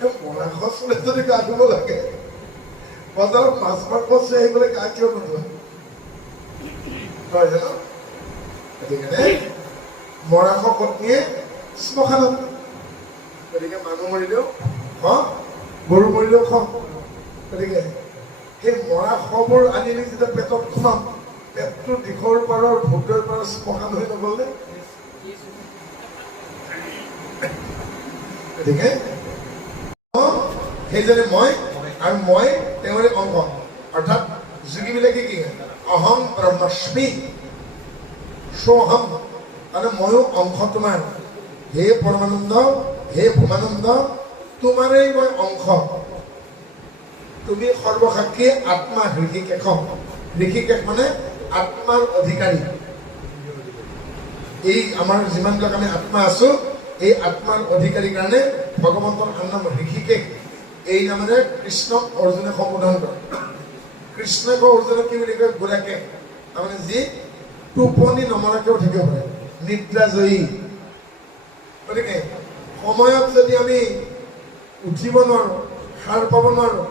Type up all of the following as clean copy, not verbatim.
মৰা খচলে যদি গা ধুব লাগে, বজাৰত মাছ মাংস আহিবলৈ গা কিয় নোধোৱা? হয় জানো? গতিকে মৰাশ পত্নীয়ে শ্মশানত, গতিকে মানুহ মৰিলেও গৰু মৰিলেও গতিকে সেই মৰা শবোৰ আনি যেতিয়া পেটত সোমাম, পেটটো দিশৰ পাৰৰ ভোটৰ পাৰৰ শ্মশান হৈ নগ'লে। গতিকে সেইজনে মই আৰু মই তেওঁৰে অংশ, অৰ্থাৎ যোগীবিলাকে কি অহম ব্ৰহ্মাস্মি সোহম, মানে ময়ো অংশ তোমাৰ। হে পৰমানন্দ, হে ভূমানন্দ, তোমাৰেই মই অংশ। তুমি সৰ্বসাক্ষী আত্মা ঋষিকেশ। ঋষিকেশ মানে আত্মাৰ অধিকাৰী। এই আমাৰ যিমানবিলাক আমি আত্মা আছো, এই আত্মাৰ অধিকাৰীৰ কাৰণে ভগৱন্তৰ নাম ঋষিকেশ। এই নামেৰে কৃষ্ণক অৰ্জুনে সম্বোধন কৰে। কৃষ্ণক অৰ্জুনে কি বুলি কয়? গুড়াকেশ, তাৰমানে যি টোপনি নমৰাকেও থাকিব পাৰে, নিদ্ৰাজয়ী। গতিকে সময়ত যদি আমি উঠিব নোৱাৰো, সাৰ পাব নোৱাৰো,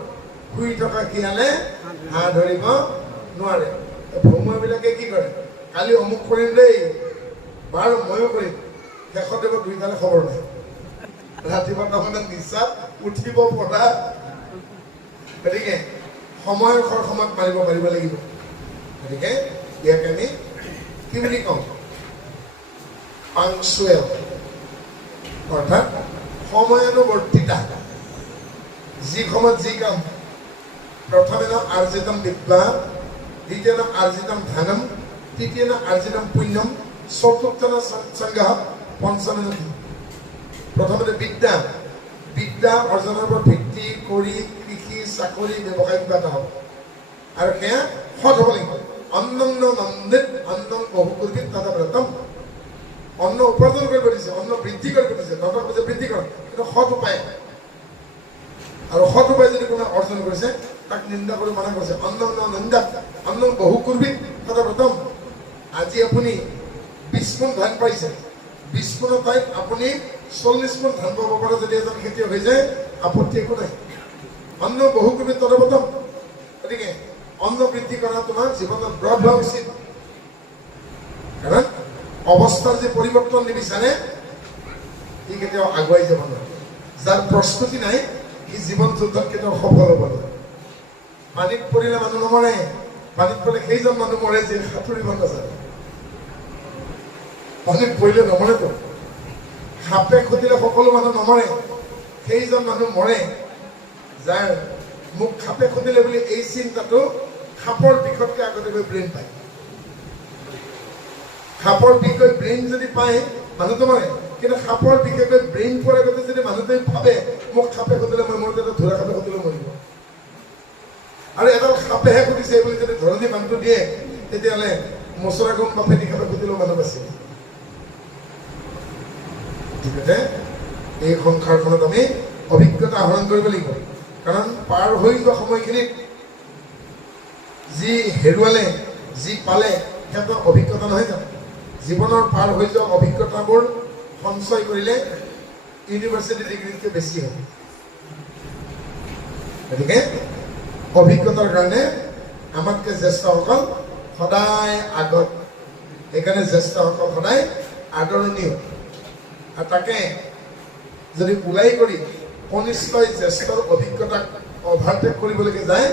শুই থকা শিয়ালে হাঁহ ধৰিব নোৱাৰে। ভ্ৰমণবিলাকে কি কৰে? কালি অমুক কৰিম দেই, বাৰু ময়ো কৰিম, শেষত দিব দুইটালে খবৰ নাই। ৰাতিপুৱা তাৰমানে নিচাত উঠিব পৰা। গতিকে সময়ৰ সময়ত মাৰিব পাৰিব লাগিব। গতিকে ইয়াক আমি কি বুলি কওঁ? পাংচুৱেল, অৰ্থাৎ সময়ানুৱৰ্তিতা। যি সময়ত যি কাম, প্ৰথমে আৰ্জিতম বিদ্যা, দ্বিতীয় আৰ্জিতম ধনম, তৃতীয় আৰ্জিতম পুণ্যম, চতুৰ্থ সংজ্ঞা, পঞ্চম। প্ৰথমতে বিদ্যা। বিদ্যা অৰ্জনৰ ওপৰত ভিত্তি কৰি কৃষি, চাকৰি, ব্যৱসায় কিবা এটা হ'ব, আৰু সেয়া সৎ হ'ব লাগিব। অন্নম নন্দিত অন্নম বহু কুৰ্বিত তথা ব্ৰতম। অন্ন উপাৰ্জন কৰিব দিছে, অন্ন বৃদ্ধি কৰিব দিছে, তথা কৈছে বৃদ্ধি কৰক, কিন্তু সৎ উপায়। আৰু সৎ উপায় যদি কোনোবাই অৰ্জন কৰিছে, তাক নিন্দা কৰি মানা কৰিছে। অন্নম নন্দাত অন্নম বহু কুৰ্বিত তথা ব্ৰতম। আজি আপুনি 20 মোন ধান পাইছে, 20 মোনৰ ঠাইত আপুনি 40 মোন ধান পাব পাৰে। যদি এজন খেতিয়ক হৈ যায়, আপত্তি একো নাই। অন্ন বহু কুৰ্বিত তথা ব্ৰতম। গতিকে অন্ন বৃদ্ধি কৰা তোমাৰ জীৱনত ব্ৰত হোৱা উচিত। কাৰণ অৱস্থাৰ যে পৰিৱৰ্তন নিবিচাৰে, সি কেতিয়াও আগুৱাই যাব নোৱাৰে। যাৰ প্ৰস্তুতি নাই, সি জীৱন যুদ্ধত কেতিয়াও সফল হ'ব নোৱাৰে। পানীত পৰিলে মানুহ নমৰে, পানীত পৰিলে সেইজন মানুহ মৰে যে সাঁতুৰিব নাজানে। পানীত পৰিলে নমৰেতো। সাপে খুটিলে সকলো মানুহ নমৰে, সেইজন মানুহ মৰে যাৰ মোক সাপে খুটিলে বুলি এই চিন্তাটো সাপৰ বিষতকে আগতে ব্ৰেইন পায়। সাপৰ বিষয়ে ব্ৰেইন যদি পায়, মানুহটো মৰে। কিন্তু সাপৰ বিশেষকৈ ব্ৰেইন পোৱাৰ আগতে যদি মানুহটোৱে ভাবে মোক সাপে খুটিলে মই মৰিব, ধৰা সাপে খুটিলে মৰিব। আৰু এডাল সাপেহে খুটিছে বুলি যদি ধৰণী মানুহটো দিয়ে, তেতিয়াহ'লে মচলা গম বা ফেটি সাপে খুটিলেও মানুহ বাচিব। গতিকে এই সংসাৰখনত আমি অভিজ্ঞতা আহৰণ কৰিব লাগিব। কাৰণ পাৰ হৈ যোৱা সময়খিনিত যি হেৰুৱালে, যি পালে, সিহঁতৰ অভিজ্ঞতা নহয় জানো? জীৱনৰ পাৰ হৈ যোৱা অভিজ্ঞতাবোৰ সঞ্চয় কৰিলে ইউনিভাৰ্চিটি ডিগ্ৰীতকৈ বেছি হয়। গতিকে অভিজ্ঞতাৰ কাৰণে আমাতকৈ জ্যেষ্ঠসকল সদায় আগত। সেইকাৰণে জ্যেষ্ঠসকল সদায় আদৰণীয়। আৰু তাকে যদি ওলাই কৰি কনিষ্ঠই জ্যেষ্ঠৰ অভিজ্ঞতাক অভাৰটেক কৰিবলৈকে যায়,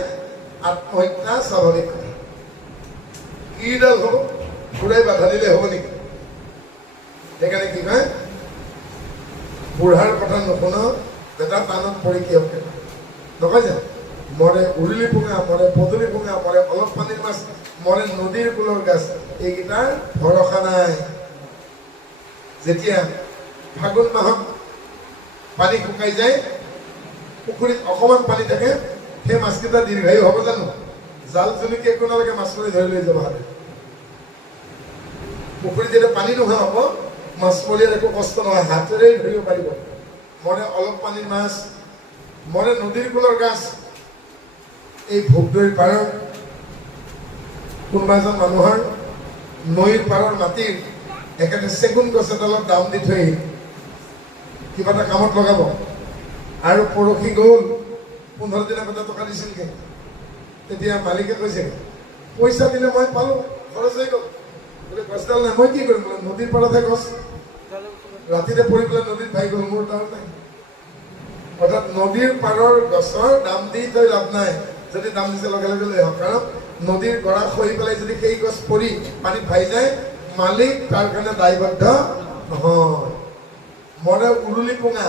আত্মহত্যা স্বাভাৱিক কথা। কিডাল হ'ব? ঘূৰাই বাধা দিলে হ'ব নেকি? সেইকাৰণে কি কয়, বুঢ়াৰ কথা নুশুন, বেটা টানত পৰি কি হ'ব নকয় জানো? মৰে উৰুলি পোঙা, মৰে পদূলি পোঙা, মৰে অলপ পানীৰ মাছ, মৰে নদীৰ কুলৰ গাছ, এইকেইটাৰ ভৰসা নাই। যেতিয়া ফাগুন মাহত পানী শুকাই যায়, পুখুৰীত অকণমান পানী থাকে, সেই মাছকেইটা দীৰ্ঘায়ু হ'ব জানো? জাল জুলুকি একো নালাগে, মাছ মাৰি ধৰি লৈ যাব হাতে। পুখুৰীত যেতিয়া পানী নোহোৱা হ'ব, মাছমৰীয়াৰ একো কষ্ট নহয়, হাতেৰেই ধৰিব পাৰিব। মৰে অলপ পানীৰ মাছ, মৰে নদীৰ কুলৰ গাছ। এই ভোগদৈৰ পাৰৰ কোনোবা এজন মানুহৰ নৈৰ পাৰৰ মাটিৰ একেবাৰে চেগুন গছ এডালত দাম দি থৈ কিবা এটা কামত লগাব, আৰু পৰহি গ'ল 15 দিনৰ আগতে টকা দিছিলগৈ তেতিয়া মালিকে কৈছে পইচা দিলে মই পালোঁ খৰচ হৈ গ'ল বোলে গছডাল নাই মই কি কৰিম বোলে নদীৰ পাৰতহে গছ ৰাতিতে পৰি পেলাই নদীত ভাগি গ'ল মোৰ তাৰ নাই অৰ্থাৎ নদীৰ পাৰৰ গছৰ দাম দি তই লাভ নাই যদি দাম দিছে লগে লগে লৈ আহক কাৰণ নদীৰ গৰা খহি পেলাই যদি সেই গছ পৰি পানীত ভাহি যায় মালিক তাৰ কাৰণে দায়বদ্ধ নহয় মৰে উৰুলি পোঙা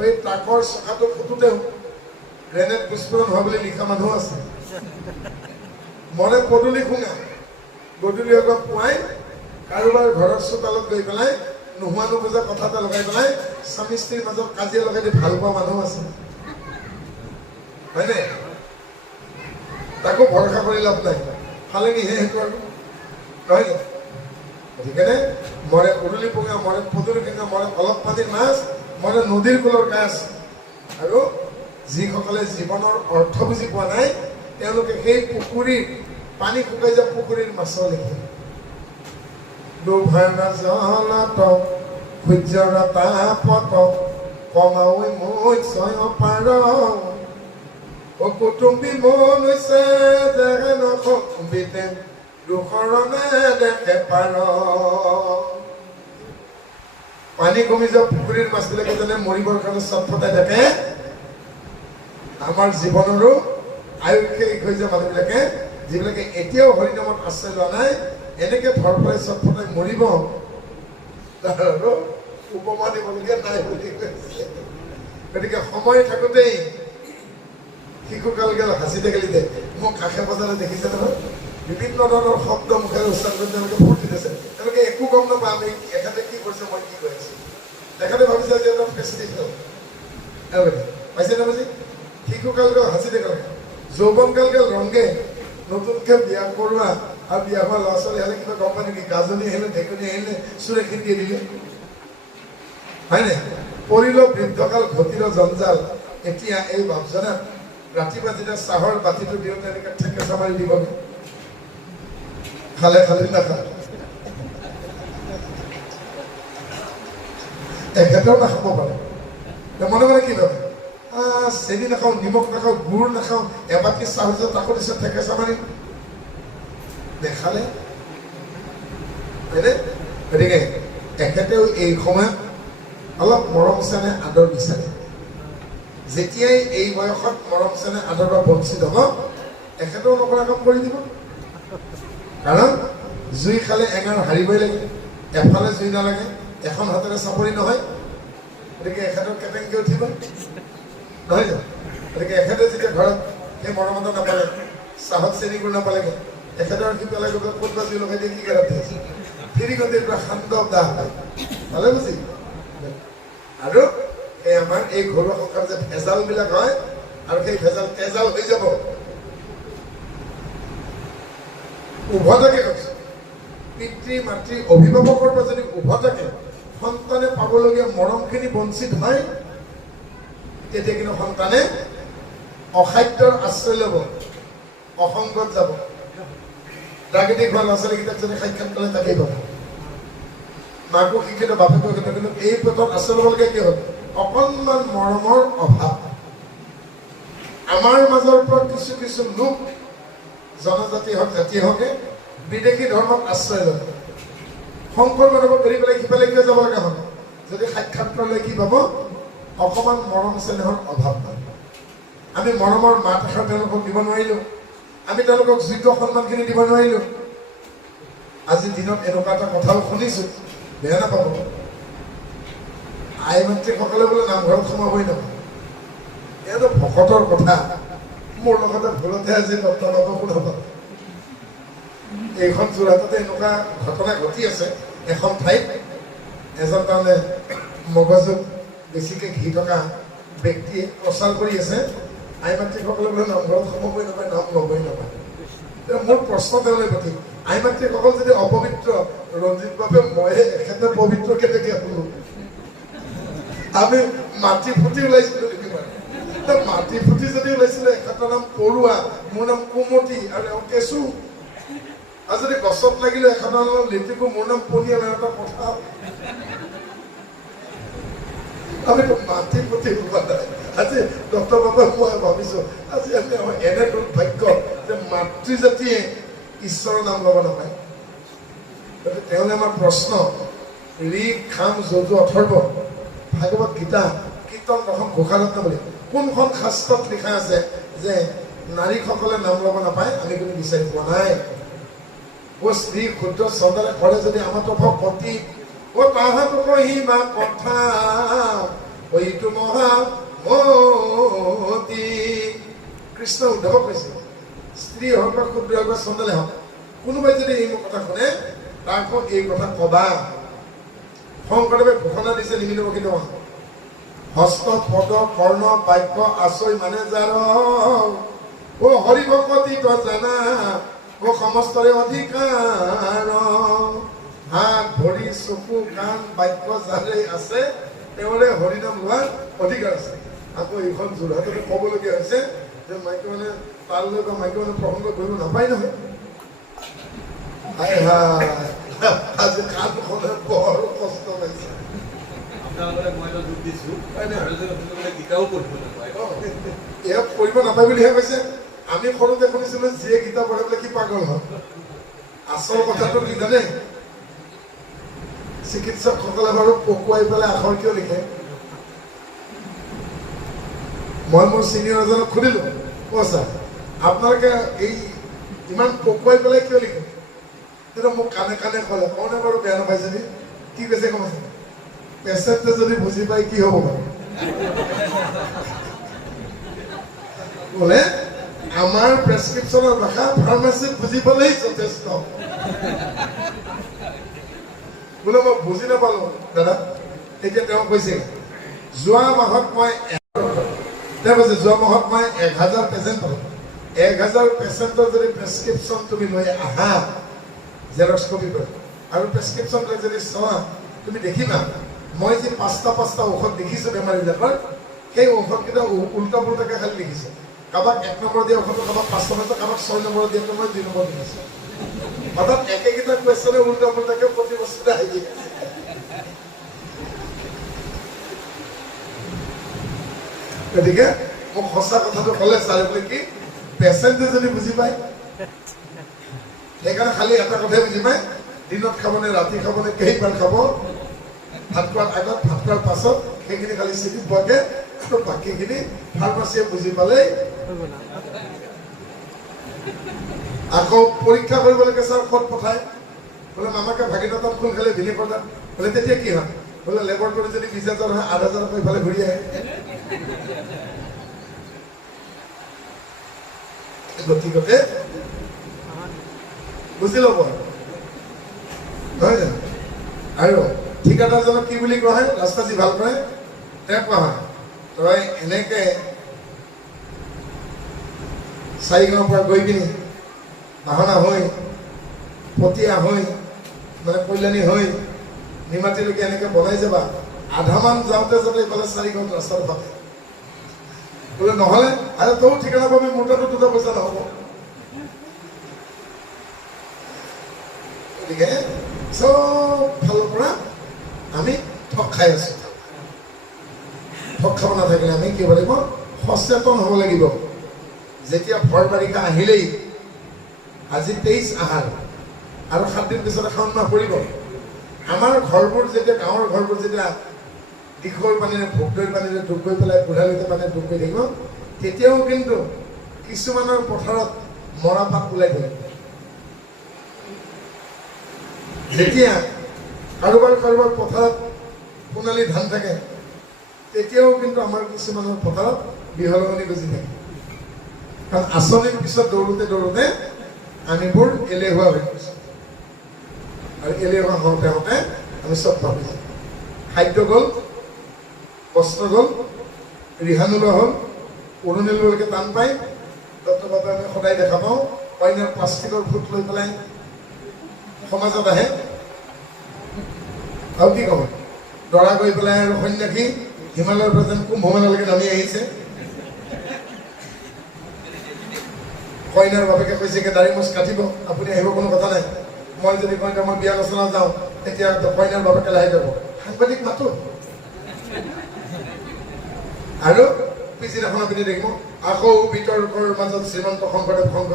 এই ট্ৰাকৰ চকাটো ফুটোতেও গ্ৰেনেড বিস্ফোৰণ হোৱা বুলি লিখা মানুহ আছে মনে পদূলি শুঙা গধূলি আগত পুৱাই কাৰোবাৰ ঘৰৰ চোতালত গৈ পেলাই নোহোৱা নুবুজা কথা এটা লগাই পেলাই স্বামী স্ত্ৰীৰ মাজত কাজিয়া লগাই দি ভাল পোৱা মানুহ আছে হয়নে তাকো ভৰসা কৰি লাভ নাই ফালেঙিহে সেইটো আৰু নহয় নে গতিকে মৰে উৰুলি পোঙা মৰে পদূলি শুঙা মৰে অলপ পানীৰ মাছ মৰে নদীৰ কুলৰ কাছ আৰু যিসকলে জীৱনৰ অৰ্থ বুজি পোৱা নাই তেওঁলোকে সেই পুখুৰীৰ পানী শুকাই যোৱা পুখুৰীৰ মাছৰ লিখে দুভানা জলত সূৰ্যৰ তাপত কমাওই মই ছয় পাৰ ও কুটুম্বী মন হৈছে যেন সম্বিতে দুখৰণে দেখে পাৰ পানী কমি যোৱা পুখুৰীৰ মাছবিলাকে যেনে মৰিবৰ কাৰণে চটফটাই থাকে আমাৰ জীৱনৰো আয়ুষেষ হৈ যোৱা মানুহবিলাকে যিবিলাকে এতিয়াও হৰিনামত আশ্ৰয় লোৱা নাই এনেকে ভৰ পাই চটফটাই মৰিব তাৰ আৰু উপমা দিবলগীয়া নাই বুলি কৈছে গতিকে সময় থাকোঁতেই শিশুকাল গেল হাঁচিতে খেলিতে মোক কাষে পাজৰে দেখিছে নহয় বিভিন্ন ধৰণৰ শব্দ মুখেৰে উচ্চাৰণ কৰি তেওঁলোকে ফূৰ্তি দিছে তেওঁলোকে একো গম নাপায় আমি এখেতে কি কৰিছে মই কি কৈ আছোঁ তেখেতে ভাবিছে যে এটা ফেষ্টিভেল এওঁলোকে পাইছে নে বুজি শিশুকাল গেল হাঁচিতে খেলে যৌৱনকাল গেল ৰংগে নতুনকৈ বিয়া কৰোৱা আৰু বিয়া হোৱা ল'ৰা ছোৱালী হ'লে কিবা গম পায় নেকি গাজনি আহিলে ঢেকনি আহিলে চুৰেখিনি দিয়ে দিলে হয়নে পৰিল বৃদ্ধকাল ঘটিল জঞ্জাল এতিয়া এই ভাবজনা ৰাতিপুৱা যেতিয়া চাহৰ বাতিটো দিওঁতে এনেকৈ ঠেকেচা মাৰি দিবগে খালে খালে নাখায় এখেতেও নাখাব পাৰে মনে মনে কি ভাবে চেনি নাখাওঁ নিমখ নাখাওঁ গুড় নাখাওঁ এবাৰকে চাহ হৈছে তাকো দিছে ঠেকেচা মাৰি নেখালে হয়নে গতিকে এখেতেও এই সময়ত অলপ মৰম চেনেহ আদৰ বিচাৰে যেতিয়াই এই বয়সত মৰম চেনেহ আদৰ পৰা বঞ্চিত হ'ব এখেতেও নকৰা কাম কৰি দিব কাৰণ জুই খালে এঙাৰ হাৰিবই লাগে এফালে জুই নালাগে এখন হাতেৰে চাপৰি নহয় গতিকে এখেতৰ কেটেংকে উঠিব নহয় জানো গতিকে এখেতে যেতিয়া ঘৰত সেই মৰম এটা নাপালে চাহত চেনিবোৰ নাপালেগৈ এখেতৰ কি পেলাই গৈ ক'তবা জুই লগাই দিয়ে কি গাড়ীত আছে ফিৰি গৈ পুৰা শান্ত দাহ হয় ভালে বুজি আৰু এই আমাৰ এই ঘৰুৱা সংসাৰ যে ভেজালবিলাক হয় আৰু সেই ভেজাল তেজাল হৈ যাব উভতাকে কৈছোঁ পিতৃ মাতৃ অভিভাৱকৰ পৰা যদি উভতাকে সন্তানে পাবলগীয়া মৰমখিনি বঞ্চিত হয় তেতিয়া কিন্তু সন্তানে অখাদ্যৰ আশ্ৰয় ল'ব অসংগত যাব ডাকেতি খোৱা ল'ৰা ছোৱালীকেইটাক যদি সাক্ষাৎ কৰে তাকেই পাব মাকো শিক্ষিত বাপেকো শিক্ষিত কিন্তু এই পথত আশ্ৰয় ল'বলগীয়া কি হ'ল অকণমান মৰমৰ অভাৱ আমাৰ মাজৰ পৰা কিছু কিছু লোক জনজাতি হওক জাতিয়ে হওকে বিদেশী ধৰ্মক আশ্ৰয় লয় শংকৰ মাধৱক ধৰি পেলাই সিফালে কিয় যাব লগা হ'ল যদি সাক্ষাৎ কৰিলে কি পাব অকণমান মৰম চেনেহৰ অভাৱ পাব আমি মৰমৰ মাত এষাৰ তেওঁলোকক দিব নোৱাৰিলোঁ আমি তেওঁলোকক যোগ্য সন্মানখিনি দিব নোৱাৰিলোঁ আজিৰ দিনত এনেকুৱা এটা কথাও শুনিছোঁ বেয়া নাপাব আই মাতৃসকলে বোলে নামঘৰত সোমাবই নাপায় এইটো ভকতৰ কথা মোৰ লগতে ভুলতে আজি ডক্টৰ বাবু শুনাব এইখন যোৰহাটতে এনেকুৱা ঘটনা ঘটি আছে এখন ঠাইত এজন তাৰমানে মগজুত বেছিকৈ ঘি থকা ব্যক্তিয়ে প্ৰচাৰ কৰি আছে আই মাতৃসকলে বোলে নামঘৰত সোমাবই নাপায় নাম ল'বই নাপায় মোৰ প্ৰশ্ন তেওঁলৈ প্ৰতি আই মাতৃসকল যদি অপবিত্ৰ ৰঞ্জিত বাবে মই এখেতে পবিত্ৰ কেনেকৈ হ'লো আমি মাতৃ ফুটি ওলাইছিলোঁ দেখি মানে মাতৃ ফুটি যদি ওলাইছিলে এখেতৰ নাম পৰুৱা মোৰ নাম কুমতি আৰু এওঁ কেঁচু আৰু যদি গছত লাগিলে এখেতৰ নাম লেটেকু মোৰ নাম পনীয়া এটা কথা আমিতো মাটি পুতি হোৱা নাই। আজি ডক্টৰ বাবা মই ভাবিছোঁ আজি আমি আমাৰ এনে দুৰ্ভাগ্য যে মাতৃ জাতিয়ে ঈশ্বৰৰ নাম ল'ব নাপায়। গতিকে তেওঁলৈ আমাৰ প্ৰশ্ন, ঋক, খাম, যজু, অথৰ্ব, ভাগৱত গীতা, কীৰ্তন, দশম, ঘোষাৰত্ন কোনখন শাস্ত্ৰত লিখা আছে যে নাৰীসকলে নাম ল'ব নাপায়? আমি কোনো বিচাৰি পোৱা নাই। ও স্ত্ৰী ক্ষুদ্ৰ চন্দালে কৰে যদি আমাৰ তৰফ পতি ও তাহাঁত কহিমা কথা এইটো মহামতি। কৃষ্ণ উদ্ধৱক কৈছে, স্ত্ৰী হওক বা ক্ষুদ্ৰ হওক বা চন্দালে হওক, কোনোবাই যদি এই কথা শুনে তাকো এই কথা কবা। শংকৰদেৱে ঘোষণা দিছে নিমিলিবকিত হস্ত পদ কৰ্ণ বাক্য আচয় মানে যাৰ ও হৰি ভকতি তো জানা ও সমস্তৰে অধিকাৰ। হাত ভৰি চকু কাণ বাক্য যাৰে আছে তেওঁৰে হৰিনাম লোৱাৰ অধিকাৰ আছে। আকৌ এইখন যোৰহাটতে ক'বলগীয়া হৈছে যে মাইকী মানে তালৈ বা মাইকী মানে প্ৰসংগ কৰিব নাপায় নহয়। আজি কাণখনে বৰ কষ্ট পাইছে। এয়া পঢ়িব নাপায় বুলিহে কৈছে। আমি সৰুতে শুনিছিলো যিয়ে গীতা পঢ়ে বোলে কি পাগল হয়। আচল কথাটো কি জানে? চিকিৎসকসকলে বাৰু পকুৱাই পেলাই আখৰ কিয় লিখে? মই মোৰ চিনিয়ৰ এজনক সুধিলো, ছাৰ আপোনালোকে এই ইমান পকুৱাই পেলাই কিয় লিখে? তেতিয়া মোক কাণে কাণে ক'লে, কওনে বাৰু বেয়া নাপাই যদি? কি কৈছে গম আছে? পেচেণ্টে যদি বুজি পায় কি হ'ব বাৰু? বোলে আমাৰ প্ৰেছক্ৰিপশ্যনৰ ভাষা ফাৰ্মাচীত বুজি পালেই যথেষ্ট। বোলে মই বুজি নাপালো দাদা। এতিয়া তেওঁ কৈছে যোৱা মাহত মই 1000 পেচেণ্ট পালো। 1000 পেচেণ্টৰ যদি প্ৰেছক্ৰিপশ্যন তুমি লৈ আহা জেৰক্স কপি কৰি আৰু প্ৰেছক্ৰিপশ্যনবিলাক যদি চোৱা তুমি দেখিবা মই যে 5টা ঔষধ দেখিছোঁ বেমাৰীবিলাকৰ, সেই ঔষধকেইটা উল্টা পুল্টাকৈ খালি লিখিছে। কাৰোবাক 1 নম্বৰ দিয়া ঔষধটো কাৰোবাক 5 নম্বৰ, কাৰোবাক 6 নম্বৰ দিয়াটো মই 2 নম্বৰ দিছোঁ। অৰ্থাৎ একেকেইটা কুৱেশ্যনে উল্টা পুল্টাকৈ প্ৰতি বছৰে আহি আছে। গতিকে মোক সঁচা কথাটো ক'লে ছাৰে বোলে কি পেচেণ্টে যদি বুজি পায়, সেইকাৰণে খালি এটা কথাই বুজি পায়, দিনত খাবনে ৰাতি খাবনে কেইবাৰ খাব, ভাত খোৱাৰ আগত ভাত খোৱাৰ পাছত, সেইখিনি খালি চিঠি পোৱাকে আৰু বাকীখিনি ফাৰ্মাচীয়ে বুজি পালেই। আকৌ পৰীক্ষা কৰিবলৈকে ছাৰ ক'ত পঠায়? বোলে মামাকে ভাগিনতাত কোন খালে ভিনি পৰ্দাত বোলে তেতিয়া কি হয়? বোলে লেবৰেটৰী যদি 20,000 হয় 8,000 ইফালে ঘূৰি আহে। গতিকে বুজি ল'ব নহয় জানো? আৰু ঠিকাদাৰজনক কি বুলি কোৱা হয়? ৰাস্তা যি ভাল কৰে তেওঁক কোৱা হয় তই এনেকে 4 গাঁৱৰ পৰা গৈ পিনি বাহনা হৈ পতিয়া হৈ মানে কল্যাণী হৈ নিমাতীলৈকে এনেকে বনাই যাবা, আধামান যাওঁতে যাতে এইফালে 4 গাঁৱত ৰাস্তাটো পাতে। বোলে নহ'লে আৰু তইও ঠিকনা পাবি, মোৰ তাতো 2টা পইচা নহ'ব। গতিকে চব ফালৰ পৰা আমি ঠগ খাই আছো। ঠগ খাব নাথাকিলে আমি কি হ'ব লাগিব? সচেতন হ'ব লাগিব। যেতিয়া ভৰ বাৰিষা আহিলেই, আজি 23 আহাৰ আৰু 7 দিন পিছতে শাওণ মাহ পৰিব। আমাৰ ঘৰবোৰ যেতিয়া, গাঁৱৰ ঘৰবোৰ যেতিয়া দিখৌৰ পানীৰে ভোগদৈৰ পানীৰে ডুব গৈ পেলাই বুঢ়ালৈকে পানীৰে ডুব গৈ থাকিব, তেতিয়াও কিন্তু কিছুমানৰ পথাৰত মৰাপাত ওলাই থাকিব। যেতিয়া কাৰোবাৰ পথাৰত সোণালী ধান থাকে, তেতিয়াও কিন্তু আমাৰ কিছুমানৰ পথাৰত বিহলঙনি গজি থাকে। কাৰণ আঁচনিৰ পিছত দৌৰোতে আমিবোৰ এলেহুৱা হৈ গৈছোঁ। আৰু এলেহুৱা হওঁতে আমি চব ভাবি যাওঁ। খাদ্য গ'ল, বস্ত্ৰ গ'ল, ৰিহান ওলোৱা হ'ল, উৰণি ল'বলৈকে টান পায়। তত্ত্ববাবে আমি সদায় দেখা পাওঁ কইনাৰ প্লাষ্টিকৰ ফুট লৈ পেলাই সমাজত আহে। আৰু কি ক'ব? দৰা গৈ পেলাই আৰু সন্যাসী হিমালয়ৰ পৰা যেন কুম্ভ মেলালৈকে নামি আহিছে। কইনাৰ বাপেকে কৈছে কি দাড়ি মোচ কাটিব, আপুনি আহিব, কোনো কথা নাই। মই যদি কওঁ মই বিয়া নচনা যাওঁ, তেতিয়া কইনাৰ বাপেকে লাহে যাব, সাংবাদিক মাতো। আৰু পিছদিনাখন আপুনি দেখিব আকৌ বিতৰ্কৰ মাজত শ্ৰীমন্ত শংকৰদেৱ সংঘ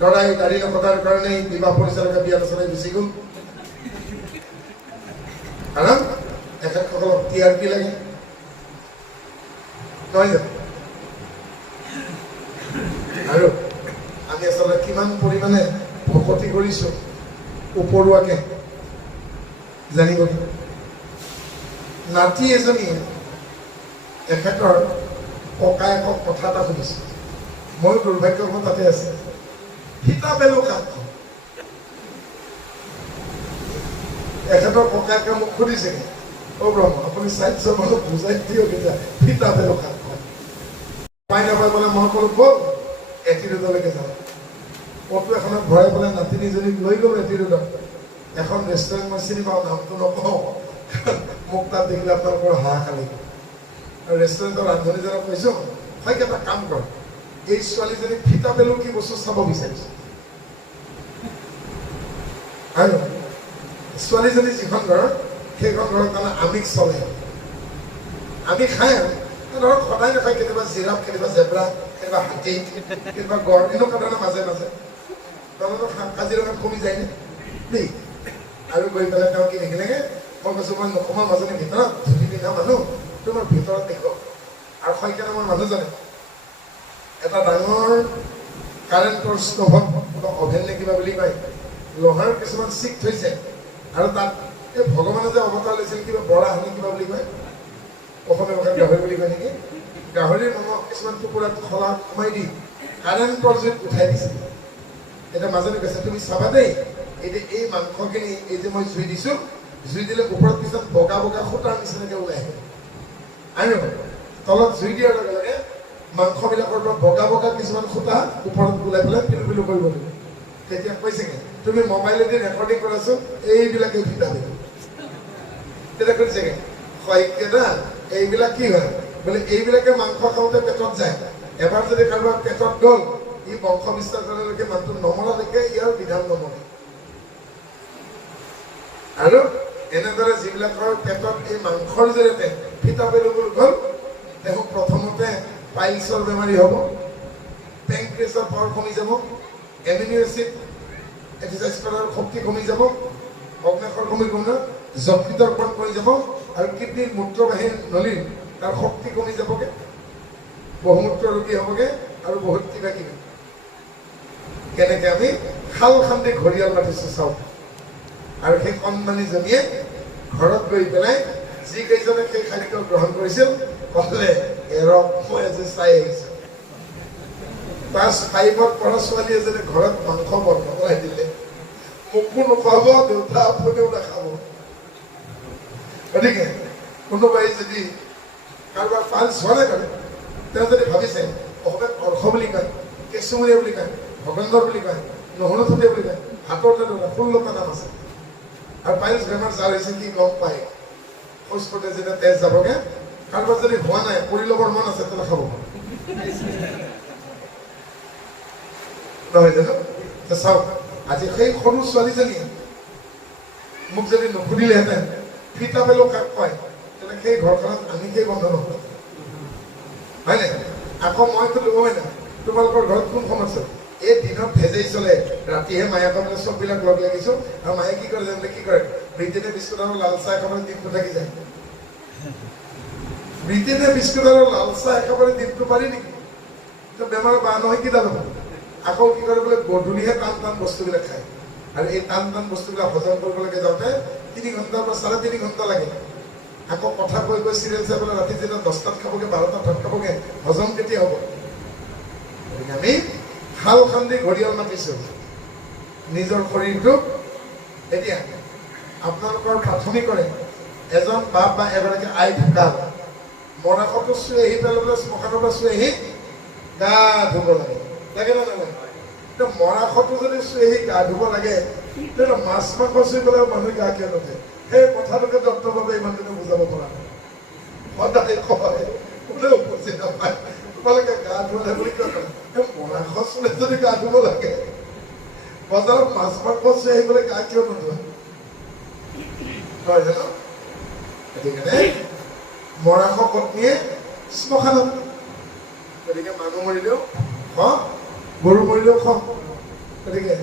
দৰাই দাড়ি নকটাৰ কাৰণেই বিবাহ পৰিচালকে বিয়া নচলাই গুচি গ'ল। কাৰণ এখেতসকলক TRP লাগে, নহয় জানো? আৰু আমি আচলতে কিমান পৰিমাণে ভকতি কৰিছো উপৰুৱাকে জানিব। নাতি এজনীয়ে এখেতৰ ককায়েকক কথা এটা সুধিছে, মই দুৰ্ভাগ্যখন তাতে আছে। ফিতা পেলো কাক? এখেতৰ ককায়েকে মোক সুধিছে, অ' ব্ৰহ্ম আপুনি চাইন্সৰ মানুহ বুজাই দিয়ক এতিয়া ফিতা পেলো কাক? পাই নাপাই বোলে মই ক'লো ব'ল এটিৰোডলৈকে যাওঁ। অটো এখনত ভৰাই পেলাই নাতিনীজনীক লৈ গ'ল এটিৰোডত। এখন ৰেষ্টুৰেণ্ট মই চিনি পাওঁ, নামটো নকওঁ, মোক তাত দেখিলে আপোনালোকৰ হাহাকাৰ লাগিব। আৰু ৰেষ্টুৰেণ্টৰ ৰান্ধনীজনক কৈছোঁ, হয় এটা কাম কৰ, এই ছোৱালীজনীক ফিতা পেলো কি বস্তু চাব বিচাৰিছোঁ। আৰু ছোৱালীজনী যিখন ঘৰত, সেইখন ঘৰত তাৰমানে আমিষ চলে। আমি খাই আৰু ধৰক সদায় নাখায়, কেতিয়াবা জিৰাফ, কেতিয়াবা জেব্ৰা, কেতিয়াবা হাতী, কেতিয়াবা গড়, এনেকুৱা ধৰণৰ মাজে মাজে। তাৰমানে কাজিৰঙাত কমি যায়নে দেই। আৰু গৈ পেলাই তেওঁ কি দেখিলেগে, মই কৈছোঁ মই নকমাৰ মাজনী ভিতৰত ধুতি পিন্ধা মানুহ, তোমাৰ ভিতৰত দেখো। আৰু শইকীয়া নামৰ মানুহজনে এটা ডাঙৰ কাৰেণ্টৰ ষ্টভত অভেন নে কিবা বুলি কয়, লোহাৰ কিছুমান চিক থৈছে। আৰু তাত এই ভগৱানে যে অৱতাৰ লৈছিল কিবা বৰা হানি কিবা বুলি কয়, অসমীয়া ভাষাত গাহৰি বুলি কয় নেকি, গাহৰিৰ মাংস কিছুমান টুকুৰাত খলা সোমাই দি কাৰেণ্টৰ জুইত উঠাই দিছিল। এতিয়া মাজনী কৈছে তুমি চাবা দেই, এতিয়া এই মাংসখিনি এই যে মই জুই দিছো, জুই দিলে ওপৰত পিছত বগা বগা সূতাৰ নিচিনাকে ওলাই আহে। আৰু তলত জুই দিয়াৰ লগে লগে মাংসবিলাকৰ পৰা বগা বগা কিছুমান সূতা ওপৰত ওলাই পেলাই পিলু পিলু কৰিব লাগিব। তেতিয়া কৈছেগে তুমি মোবাইলেদি ৰেকৰ্ডিং কৰাচোন, এইবিলাকে ফিতা দিব। তেতিয়া কৈছেগে শইকীয়া এইবিলাক কি হয় বোলে, এইবিলাকে মাংস খাওঁতে পেটত যায়। এবাৰ যদি কাৰোবাৰ পেটত গ'ল, ই বংশ বিস্তাৰ কৰালৈকে মানুহটো নমৰালৈকে ইয়াৰ বিধান নমৰে। আৰু এনেদৰে যিবিলাকৰ পেটত এই মাংসৰ জৰিয়তে ফিতা পেলুবোৰ গ'ল, তেওঁ প্ৰথমতে পাইলছৰ বেমাৰী হ'ব, পেংক্ৰিয়াছৰ পাৱাৰ কমি যাব, এমিনো এচিড এক্সাৰচাইজ কৰাৰ শক্তি কমি যাব, অগ্নাশৰ কমি কম, যকৃতৰ কম কমি যাব, আৰু কিডনীৰ মূত্ৰবাহী নলীৰ তাৰ শক্তি কমি যাবগে, বহুমূত্ৰ ৰোগী হ'বগে, আৰু বহুত কিবা কিবি। কেনেকে আমি খাল খান্দি ঘৰিয়াল মাতিছো চাওঁ। আৰু সেই কণমানিজনীয়ে ঘৰত গৈ পেলাই যিকেইজনে সেই খাদ্য গ্ৰহণ কৰিছিল ক'লে, এৰক মই আজি চাই আহিছো। ক্লাছ 5ত পঢ়া ছোৱালী এজনী ঘৰত মাংস বনাই দিলে, মোকো নোখোৱাব, দেউতা আপুনিও নাখাব। গতিকে কোনোবাই যদি কাৰোবাৰ পাল হোৱা নাই কৰে, তেওঁ যদি ভাবিছে অসমীয়াত অৰ্ঘ বুলি কয়, কেঁচুমৰীয়া বুলি কয়, ভগেন্দ্ৰ বুলি কয়, নহৰুথতীয়া বুলি কয়, হাতৰ 16টা নাম আছে। আৰু পাইলছ বেমাৰ যাৰ হৈছে কি গম পায়, শৌচ কৰোঁতে যেতিয়া তেজ যাবগে, কাৰোবাৰ যদি হোৱা নাই, কৰি ল'বৰ মন আছে, তেনে খাব নহয় জানো? চাওক, আজি সেই সৰু ছোৱালীজনীয়ে মোক যদি নুসুধিলেহেঁতেন ফিতা পেলো কাক কয়, তেনে সেই ঘৰখনত আমি সেই বন্ধ নহ'ল, হয় নাই? আকৌ মই ক'লো হয় না, তোমালোকৰ ঘৰত কোন সময় চলে? এই দিনত ভেজেই চলে, ৰাতিহে মায়াকৰ মানে চববিলাক লগ লাগিছো। আৰু মায়ে কি কৰে জানিলে কি কৰে, ব্ৰিটেনে বিস্কুট আৰু লাল চাহ একেবাৰে দিনটো থাকি যায়। ব্ৰিটেনে বিস্কুট আৰু লাল চাহ একেবাৰে দিনটো পাৰি নেকি? বেমাৰৰ বাহ নহয় কি দাল হ'ব। আকৌ কি কৰে বোলে, গধূলিহে টান টান বস্তুবিলাক খায়। আৰু এই টান টান বস্তুবিলাক হজম কৰিবলৈকে যাওঁতে 3 ঘণ্টাৰ পৰা 3.5 ঘণ্টা লাগে। আকৌ কথা কৈ কৈ চিৰিয়েল চাই পেলাই ৰাতি যেতিয়া 10টাত খাবগে, 12টাত ভাত খাবগে, হজম কেতিয়া হ'ব? গতিকে আমি খাল খান্দি ঘৰিয়াল মাতিছো নিজৰ শৰীৰটোক। এতিয়া আপোনালোকৰ প্ৰাথমিকৰে এজন বাপ বা এগৰাকী আই ঢুকাল, মৰাশতো চুই আহি পেলাই শ্মশানৰ পৰা চুই আহি গা ধুব লাগে, লাগে নে নালাগে? এতিয়া মৰাশতো যদি চুই আহি গা ধুব লাগে, তেতিয়া মাছ মাংস চুই পেলাই মানুহে গা কিয় নুঠে? সেই কথাটোকে ডক্টৰভাৱে ইমানজনে বুজাব পৰা নাই। সদায় কয় কোনেও বুজি নাপায়, তোমালোকে গা ধুৱালে বুলি কিয় কয়? মৰাশ চুলে যদি গা ধুব লাগে, বজাৰত মাছ মাংস চুই আহি পেলাই গা কিয় নোধোৱা? হয় জানো? গতিকে মৰাশ পত্নীয়ে শ্মশানত গতিকে মানুহ মৰিলেও গৰু মৰিলেও গতিকে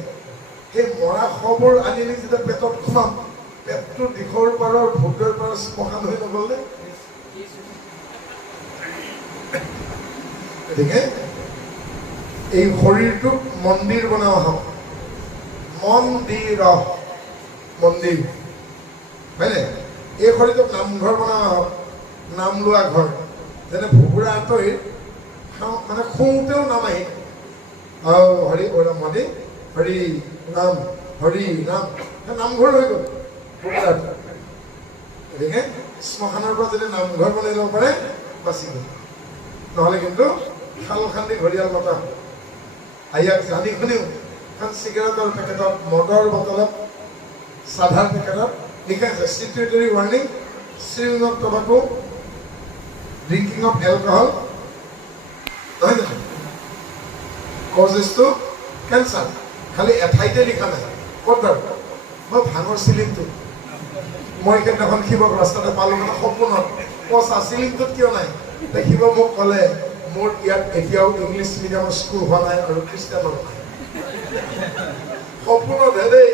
সেই মৰা শৱবোৰ আনি আনি যেতিয়া পেটত সোমাম পেটটোৰ দিশৰ পাৰৰ ভোটৰ পাৰৰ শ্মশান হৈ নগ'লে গতিকে এই শৰীৰটোক মন্দিৰ বনোৱা হওক মন্দিৰ হয়নে এই শৰীৰটোক নামঘৰ বনোৱা হওক নাম লোৱা ঘৰ যেনে ভুগুৰা আঁতৰি মানে শুওঁতেও নাম আহি হৰি মণি হৰি নাম নামঘৰ হৈ গ'ল ভুগুৰাত গতিকে শ্মশানৰ পৰা যদি নামঘৰ বনাই ল'ব পাৰে বাচি গ'ল নহ'লে কিন্তু শাল খান্দি ঘৰিয়াল মতা আয়াক জানি শুনিও এখন চিগাৰেটৰ পেকেটত মদৰ বটলত চাধাৰ পেকেটত লিখা আছে statutory warning chewing of tobacco drinking of alcohol নহয় জানো কজেছ টু কেঞ্চাৰ খালি এঠাইতে লিখা নাই ক'ত বাৰু মই ভাঙৰ চিলিংটো মই সেইদিনাখন শিৱক ৰাস্তাতে পালোঁ মানে সপোনত পচা চিলিংটোত কিয় নাই শিৱ মোক ক'লে মোৰ ইয়াত এতিয়াও ইংলিছ মিডিয়ামৰ স্কুল হোৱা নাই আৰু খ্ৰীষ্টানৰ নাই সপোনত দেই